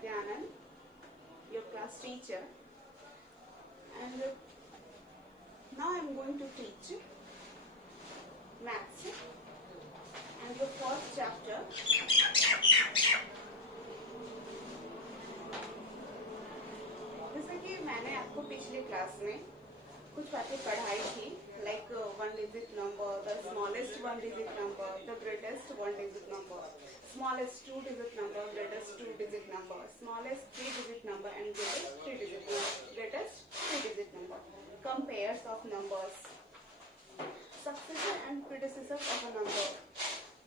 Satyanand, your class teacher, and now I am going to teach maths and your first chapter. जैसे कि मैंने आपको पिछली class में कुछ बातें पढ़ाई थी, like 1 digit number, the smallest 1 digit number, the greatest 1 digit number, smallest 2 digit number, greatest 2 digit number, smallest 3 digit number, and greatest 3 digit number, greatest 3 digit number, compares of numbers, successor and predecessor of a number,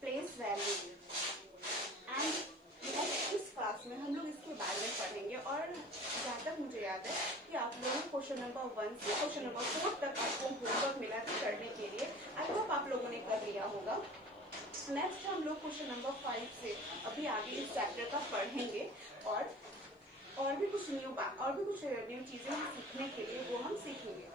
place value, and इस class में हम लोग इसके बारे में पढ़ेंगे। और जहाँ तक मुझे याद है कि आप लोगों को क्वेश्चन नंबर 1 से क्वेश्चन नंबर 4 तक आपको होमवर्क मिला था करने के लिए। आई होप आप लोगों ने कर लिया होगा। नेक्स्ट हम लोग क्वेश्चन नंबर 5 से अभी आगे इस चैप्टर का पढ़ेंगे और भी कुछ न्यू चीजें सीखने के लिए वो हम सीखेंगे।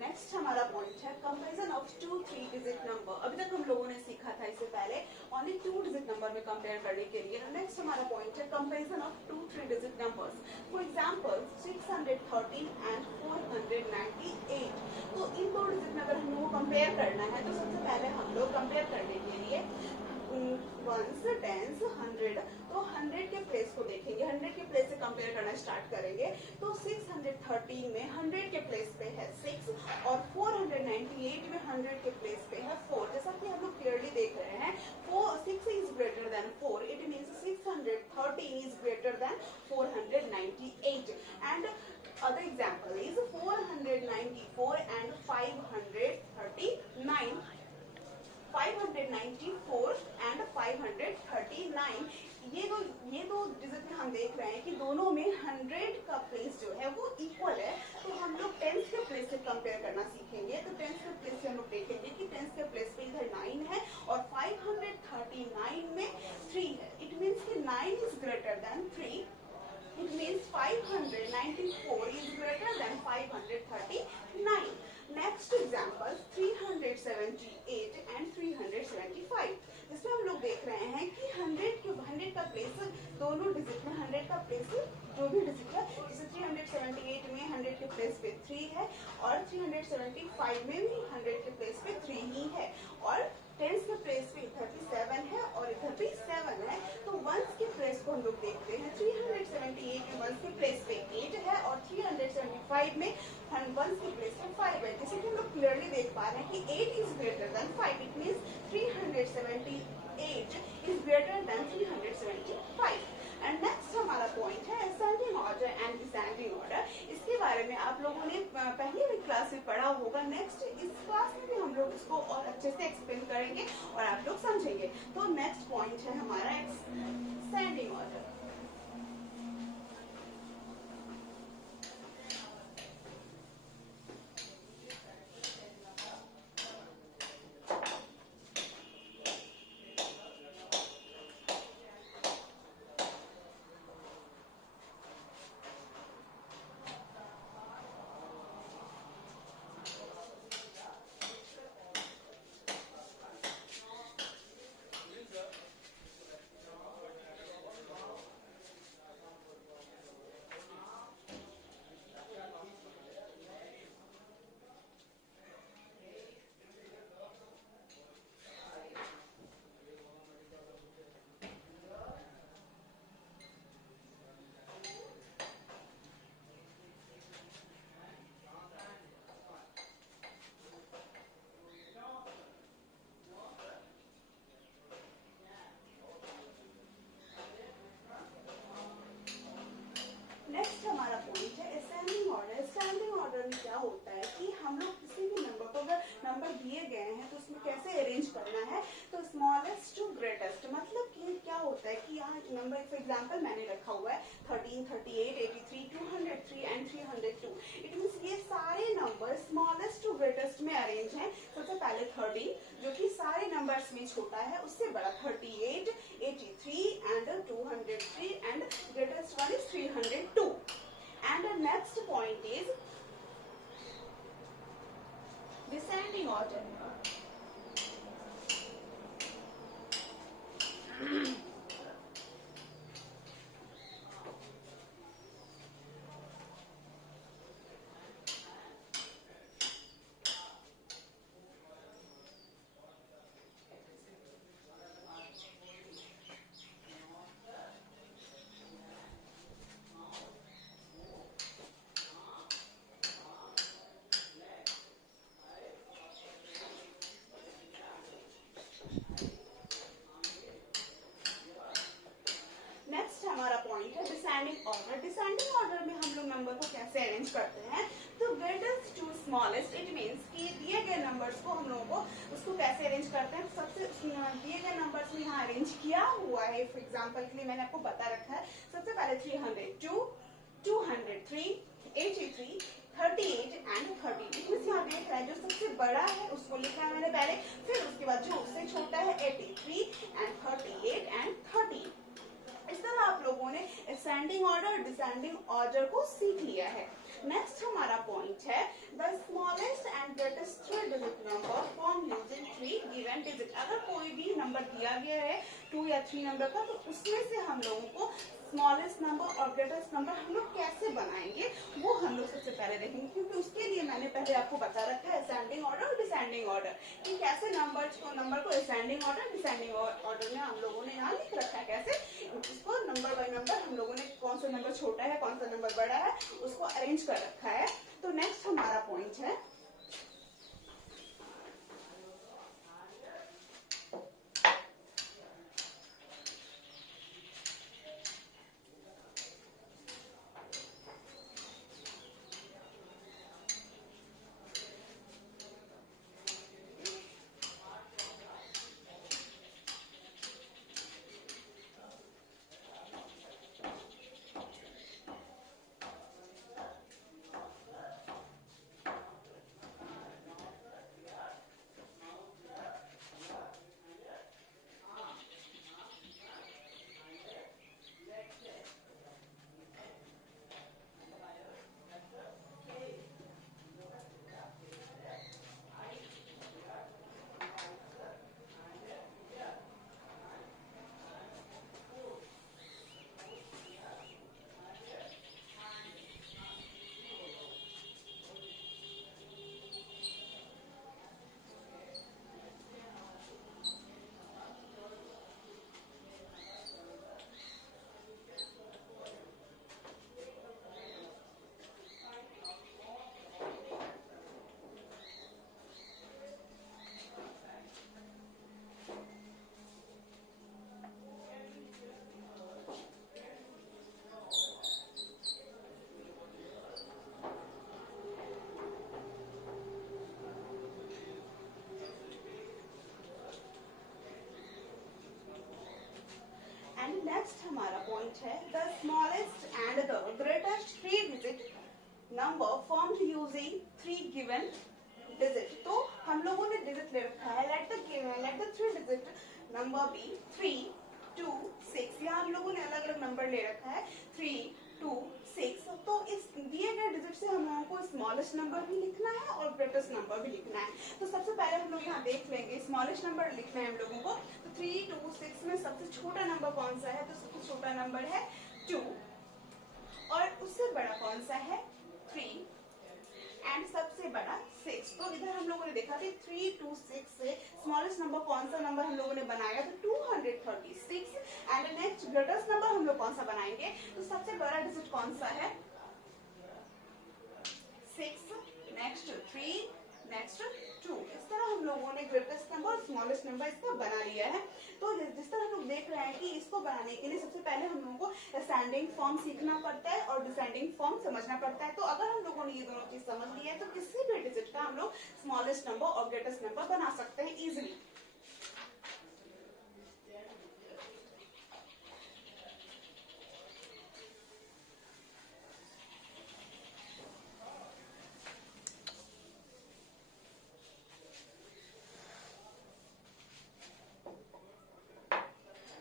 नेक्स्ट हमारा पॉइंट है कंपैरिजन ऑफ 2-3 डिजिट नंबर। अभी तक हम लोगों ने सीखा था इससे पहले ओनली 2 डिजिट नंबर में कंपेयर करने के लिए। नेक्स्ट हमारा पॉइंट है comparison of 2-3 digit numbers. For example 613 and 498। तो इन दो डिजिट में अगर हम लोग को कंपेयर करना है तो सबसे पहले हम लोग कंपेयर करने के लिए वंस, टेंस, 100, तो 100 के प्लेस को देखेंगे। 100 के प्लेस से कंपेयर करना स्टार्ट करेंगे तो 613 में 100 के प्लेस पे है 6 और 498 में 100 के प्लेस पे है 4। जैसा कि हम लोग क्लियरली देख रहे हैं 6 is greater than 4, it means 613 is greater than 498। And other example is 494 and 539। 594 and 539 ये दो डिजिट में हम देख रहे हैं कि दोनों में 100 का प्लेस जो है वो इक्वल है। तो हम लोग टेंस के प्लेस से कंपेयर करना सीखेंगे। तो टेंस के प्लेस से हम लोग देखेंगे कि टेंस के प्लेस पे इधर 9 है और 539 में 3 है। इट मीन्स कि 9 is greater than 3। It means 594 is greater than 539. Next example 378 and 375। जिसमें हम लोग देख रहे हैं कि 100 का प्लेस दोनों डिजिट में 100 का प्लेस जो भी डिजिट है, जैसे 378 में 100 के प्लेस पे 3 है और 375 में भी 100 के प्लेस पे 3 ही है और टेंस के प्लेस पे इधर भी 7 है और इधर भी 7 है। तो वंस के प्लेस को हम लोग देखते हैं 378 में वंस के प्लेस पे 8 है और 375 में वंस के प्लेस पे 5 है। जैसे कि हम लोग क्लियरली देख पा रहे हैं कि 8 is greater than 5। It means 378 is greater than 375। And next हमारा पॉइंट है ascending order and descending order. इसके बारे में आप लोगों ने पहले भी क्लास में पढ़ा होगा। नेक्स्ट इस क्लास में भी हम लोग इसको और अच्छे से एक्सप्लेन करेंगे और आप लोग समझेंगे। तो नेक्स्ट पॉइंट है हमारा असेंडिंग ऑर्डर। नेक्स्ट हमारा पॉइंट है असेंडिंग ऑर्डर। असेंडिंग ऑर्डर में क्या होता है कि हम लोग किसी भी नंबर को अगर नंबर दिए गए हैं तो उसमें कैसे अरेंज करना है। तो स्मॉलेस्ट टू ग्रेटेस्ट, मतलब कि क्या होता है कि यहाँ नंबर फॉर एग्जांपल मैंने रखा हुआ है 13, 38, 83, 203 एंड 302। इट मीन्स ये सारे नंबर स्मॉलेस्ट टू ग्रेटेस्ट में अरेंज हैं। सबसे पहले 13 जो कि सारे नंबर्स में छोटा है, उससे बड़ा 38, 83 and 203 and greatest one is 302। And the next point is descending order. Smallest, it means कि दिए गए नंबर्स को हम लोगों को उसको कैसे अरेंज करते हैं। सबसे दिए गए नंबर्स में यहाँ अरेंज किया हुआ है। फॉर एग्जाम्पल के लिए मैंने आपको बता रखा है, सबसे पहले 302, 203, 83, 38 एंड 13। इसमें से यहाँ देख रहा है जो सबसे बड़ा है उसको लिखा है मैंने पहले, फिर उसके बाद जो उससे छोटा है 83 एंड 38 एंड 13। इस तरह आप लोगों ने असेंडिंग ऑर्डर, डिसेंडिंग ऑर्डर को सीख लिया है। नेक्स्ट हमारा पॉइंट है the smallest and greatest three digit number form using three given digit. अगर कोई भी नंबर दिया गया है 2 या 3 नंबर का, तो उसमें से हम लोगों को स्मॉलेस्ट नंबर और ग्रेटेस्ट नंबर हम लोग कैसे बनाएंगे वो हम लोग सबसे पहले देखेंगे, क्योंकि उसके लिए मैंने पहले आपको बता रखा है असेंडिंग ऑर्डर और डिसेंडिंग ऑर्डर, कि कैसे नंबर को असेंडिंग ऑर्डर, डिसेंडिंग ऑर्डर में हम लोगों ने यहाँ लिख रखा है। कैसे इसको नंबर बाय नंबर हम लोगों ने कौन सा नंबर छोटा है कौन सा नंबर बड़ा है उसको अरेंज कर रखा है। तो नेक्स्ट हमारा पॉइंट है नेक्स्ट हमारा पॉइंट है the smallest and the greatest three digit number formed using three given digit. तो हम लोगों ने डिजिट ले रखा है, let the three digit number be 3, 2, 6। यहाँ हम लोगों ने अलग अलग नंबर ले रखा है 3, 2, 6। तो इस दिए गए डिजिट से हम लोगों को स्मॉलेस्ट नंबर भी लिखना है और ग्रेटेस्ट नंबर भी लिखना है। तो सबसे पहले हम लोग यहाँ देख लेंगे स्मॉलेस्ट नंबर लिखना है हम लोगों को। तो 3, 2, 6 में सबसे छोटा नंबर कौन सा है? तो सबसे छोटा नंबर है 2 और उससे बड़ा कौन सा है 3 एंड सबसे बड़ा 6। तो इधर हम लोगों ने देखा कि 3, 2, 6 से स्मॉलेस्ट नंबर कौन सा नंबर हम लोगों ने बनाया तो 236 एंड नेक्स्ट ग्रेटेस्ट नंबर हम लोग कौन सा बनाएंगे? तो सबसे बड़ा डिजिट कौन सा है 6, नेक्स्ट 3, नेक्स्ट 2। इस तरह हम लोगों ने ग्रेटेस्ट नंबर और स्मॉलेस्ट नंबर इसका बना लिया है। तो जिस तरह हम लोग देख रहे हैं कि इसको बनाने के लिए सबसे पहले हम लोगों को असेंडिंग फॉर्म सीखना पड़ता है और डिसेंडिंग फॉर्म समझना पड़ता है। तो अगर हम लोगों ने ये दोनों चीज समझ ली है तो किसी भी डिजिट का हम लोग स्मॉलेस्ट नंबर और ग्रेटेस्ट नंबर बना सकते हैं इजिली।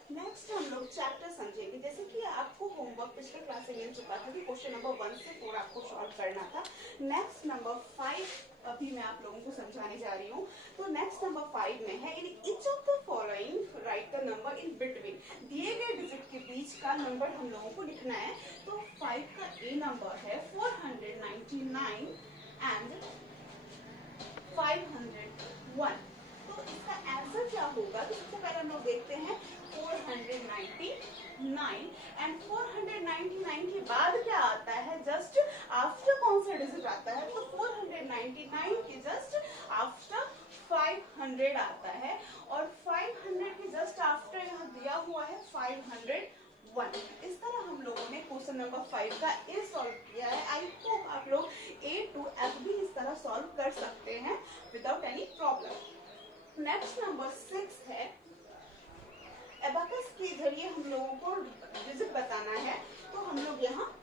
नेक्स्ट हम लोग चैप्टर समझेंगे। जैसे कि आपको होमवर्क पिछले क्लास से मिल चुका था कि क्वेश्चन नंबर 1 से 4 आपको सॉल्व करना था। नेक्स्ट नंबर 5 अभी मैं आप लोगों को समझाने जा रही हूँ। तो नेक्स्ट नंबर 5 में है in each of the following right the number in between. दिए गए डिजिट के बीच का नंबर हम लोगों को लिखना है। तो 5 का ए नंबर है 499 एंड 501। तो इसका आंसर क्या होगा? तो सबसे पहले हम लोग देखते हैं 499 एंड 499 के बाद क्या आता है? जस्ट आफ्टर कौन सा डिजिट आता है? तो 499 के जस्ट आफ्टर 500 आता है और 500 के जस्ट आफ्टर यहाँ दिया हुआ है 501। इस तरह हम लोगों ने क्वेश्चन नंबर 5 का ए सॉल्व किया है। आई होप आप लोग ए टू एफ भी इस तरह सॉल्व कर सकते हैं without any problem. Next number 6 है, एबाकस के जरिए हम लोगों को डिजिट बताना है, तो हम लोग यहाँ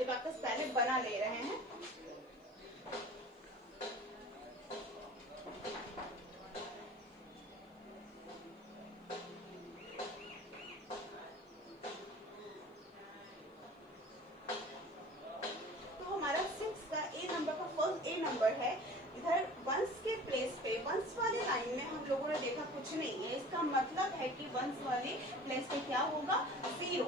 एबाकस पहले बना ले रहे हैं। तो हमारा 6 का ए नंबर का फर्स्ट ए नंबर है। इधर वंस के प्लेस पे, वंस वाले लाइन में हम लोगों ने देखा कुछ नहीं है, इसका मतलब है कि वंस वाले प्लेस पे क्या होगा 0,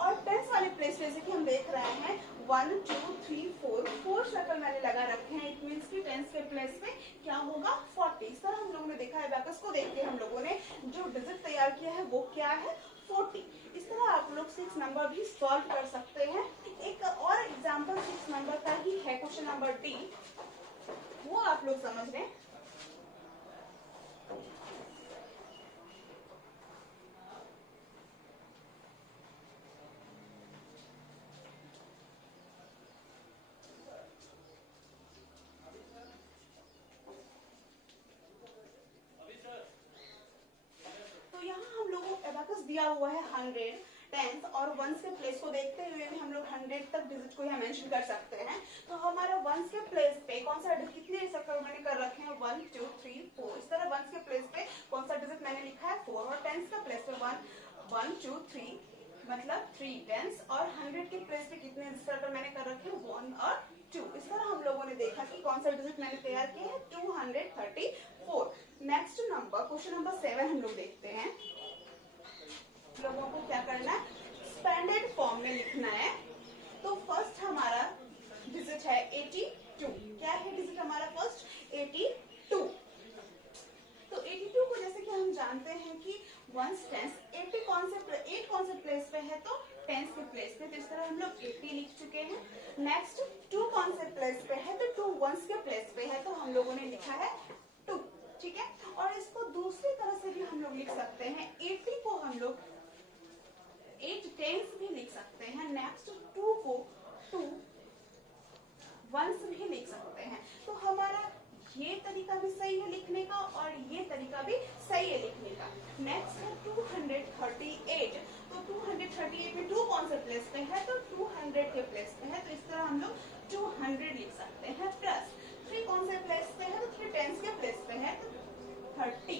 और टेंस वाले प्लेस पे जैसे कि हम देख रहे हैं 1 2 3 4 सर्कल मैंने लगा रखे हैं। इट मींस कि टेंस के प्लेस पे क्या होगा 40। इस तरह हम लोगों ने देखा है। एबाकस को देख के हम लोगों ने जो डिजिट तैयार किया है वो क्या है 40। इस तरह आप लोग 6 नंबर भी सॉल्व कर सकते हैं। एक और एग्जांपल 6 नंबर का ही है, क्वेश्चन नंबर डी, वो आप लोग समझ लें। तो यहाँ हम लोगों को एबाकस दिया हुआ है 100, टेंथ और वंस के प्लेस को देखते हुए भी हम लोग 100 तक डिजिट को यहाँ मेंशन कर सकते हैं। तो हमारा वंस के प्लेस पे कौन सा डिजिट, कितने सर्कल मैंने कर रखे हैं 1 2 3 4। इस तरह वंस के प्लेस पे कौन सा डिजिट मैंने लिखा है 4, और टेंस का प्लेस पे 1 2 3 मतलब 3 टेंस, और 100 के प्लेस पे कितने सर्कल मैंने कर रखे हैं 1 और 2। इस तरह हम लोगों ने देखा कि कौन सा डिजिट मैंने तैयार किया है 234। नेक्स्ट नंबर क्वेश्चन नंबर 7 हम लोग देखते हैं। लोगों को क्या करना है, एक्सपेंडेड फॉर्म में लिखना है। तो फर्स्ट हमारा डिजिट है 82। क्या है डिजिट हमारा फर्स्ट 82। तो 82 को जैसे कि हम जानते हैं कि वंस टेंस 8 कौन से प्लेस पे है, तो टेंस के प्लेस पे, तो इस तरह हम लोग 80 लिख चुके हैं। नेक्स्ट 2 कौन से प्लेस पे है, तो 2 वंस के प्लेस पे है, तो हम लोगों ने लिखा है 2। ठीक है, और इसको दूसरी तरह से भी हम लोग लिख सकते हैं। 80 को हम लोग 8 टेंस भी लिख सकते हैं। नेक्स्ट 2 को 2 वंस भी लिख सकते हैं। तो हमारा ये तरीका भी सही है लिखने का, और ये तरीका भी सही है लिखने का। नेक्स्ट है 238। तो 238 में 2 कौन से प्लेस पे है, तो 200 के प्लेस पे है, तो इस तरह हम लोग 200 लिख सकते हैं। प्लस 3 कौन से प्लेस पे है, तो 3 टेंस के प्लेस पे है, तो 30।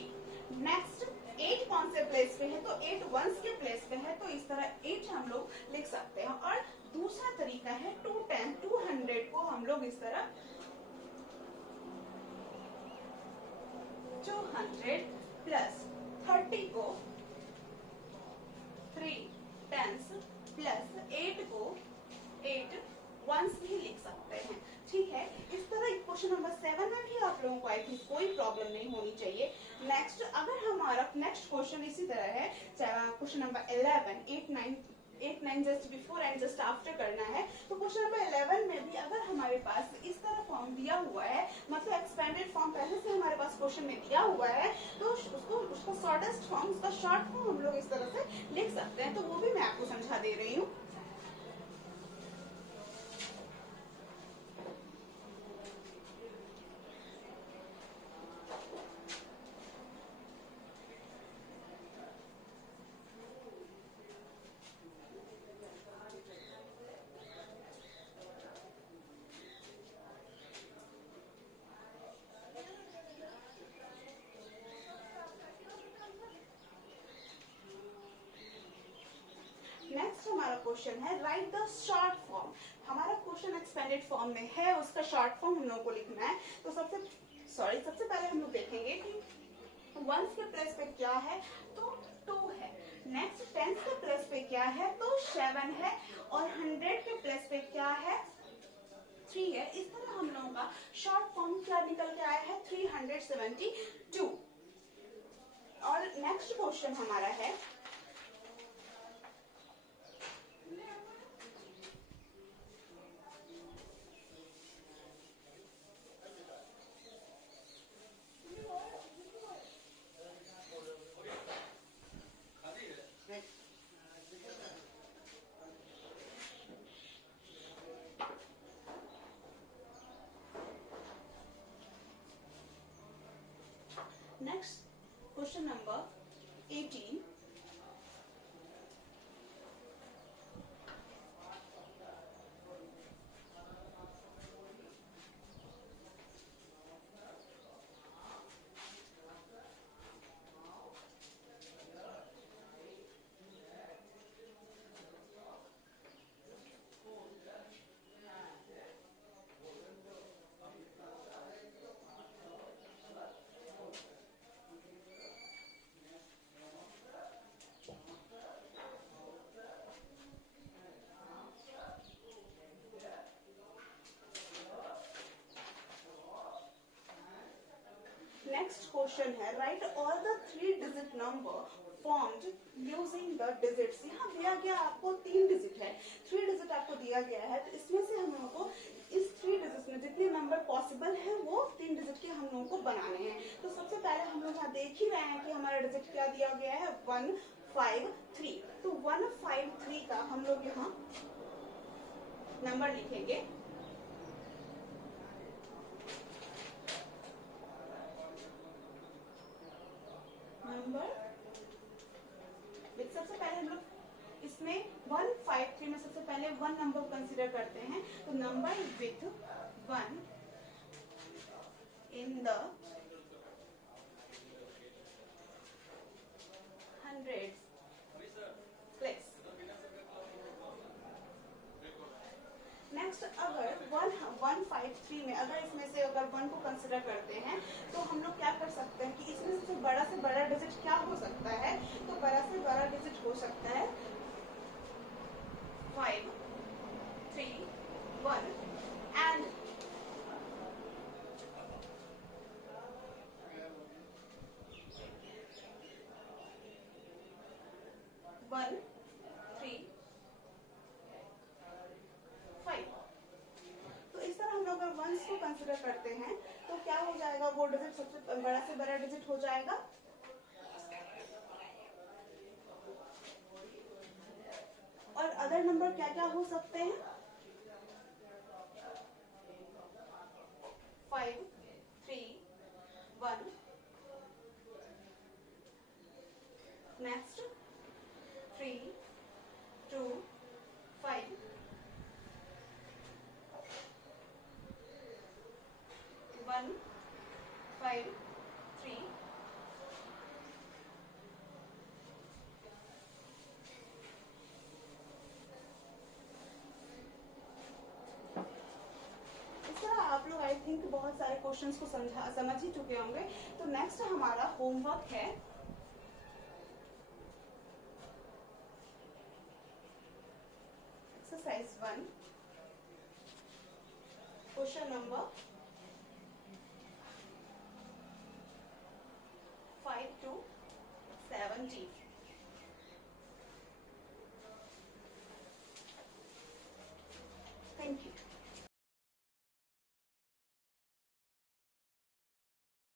नेक्स्ट 8 कौन से प्लेस पे है, तो 8 वंस के प्लेस पे है, तो इस तरह 8 हम लोग लिख सकते हैं। और दूसरा तरीका है 200 को हम लोग इस तरह 200 प्लस 30 को 3 टेंस प्लस 8 को 8 वंस भी लिख सकते हैं। ठीक है, इस तरह क्वेश्चन नंबर 7 में भी आप लोगों को आई थिंक कोई प्रॉब्लम नहीं होनी चाहिए। नेक्स्ट अगर हमारा नेक्स्ट क्वेश्चन इसी तरह है, question number 11 8 9 just before and just after करना है। तो क्वेश्चन नंबर 11 में भी अगर हमारे पास इस तरह फॉर्म दिया हुआ है, मतलब एक्सपेंडेड फॉर्म पहले से हमारे पास क्वेश्चन में दिया हुआ है, तो उसको शॉर्टेस्ट फॉर्म, उसका शॉर्ट फॉर्म हम लोग इस तरह से लिख सकते हैं। तो वो भी मैं आपको समझा दे रही हूँ। नेक्स्ट हमारा क्वेश्चन है राइट द शॉर्ट फॉर्म। हमारा क्वेश्चन एक्सपेंडेड फॉर्म में है, उसका शॉर्ट फॉर्म हम लोगों को लिखना है। तो सबसे पहले हम लोग देखेंगे कि वंस के प्लेस पे क्या है, तो 2 है। नेक्स्ट टेंस के प्लेस पे क्या है, तो 7 है, और 100 के प्लेस पे क्या है 3 है। इस तरह हम लोगों का शॉर्ट फॉर्म क्या निकल के आया है 372। और नेक्स्ट क्वेश्चन हमारा है Next, question number 18. Next question है, right all the 3 digit number formed using the digits. यहाँ दिया गया आपको 3 डिजिट है, 3 डिजिट आपको दिया गया है, तो इसमें से हम लोगों को इस 3 डिजिट में जितने नंबर पॉसिबल है वो 3 डिजिट के हम लोगों को बनाने हैं। तो सबसे पहले हम लोग यहाँ देख ही रहे हैं कि हमारा डिजिट क्या दिया गया है, 153। तो 153 का हम लोग यहाँ नंबर लिखेंगे। नंबर सबसे पहले हम लोग इसमें 153 में सबसे पहले 1 नंबर कंसीडर करते हैं। तो number with 1 in the hundreds place. Next, अगर 153 में अगर इसमें से अगर 1 को कंसिडर करते हैं तो हम लोग क्या कर सकते हैं कि इसमें से बड़ा डिजिट क्या हो सकता है, तो बड़ा से बड़ा डिजिट हो सकता है 5 3 1 एंड 1 3 5। तो इस तरह हम लोग अगर वंस को कंसिडर करते हैं तो क्या हो जाएगा, वो डिजिट सबसे बड़ा से बड़ा डिजिट हो जाएगा। और अदर नंबर क्या क्या हो सकते हैं, 5 3 1। नेक्स्ट 3 2 5 1 5 3। आप लोग आई थिंक बहुत सारे क्वेश्चंस को समझ ही चुके होंगे। तो नेक्स्ट हमारा होमवर्क है एक्सरसाइज 1, क्वेश्चन नंबर 5 to 17।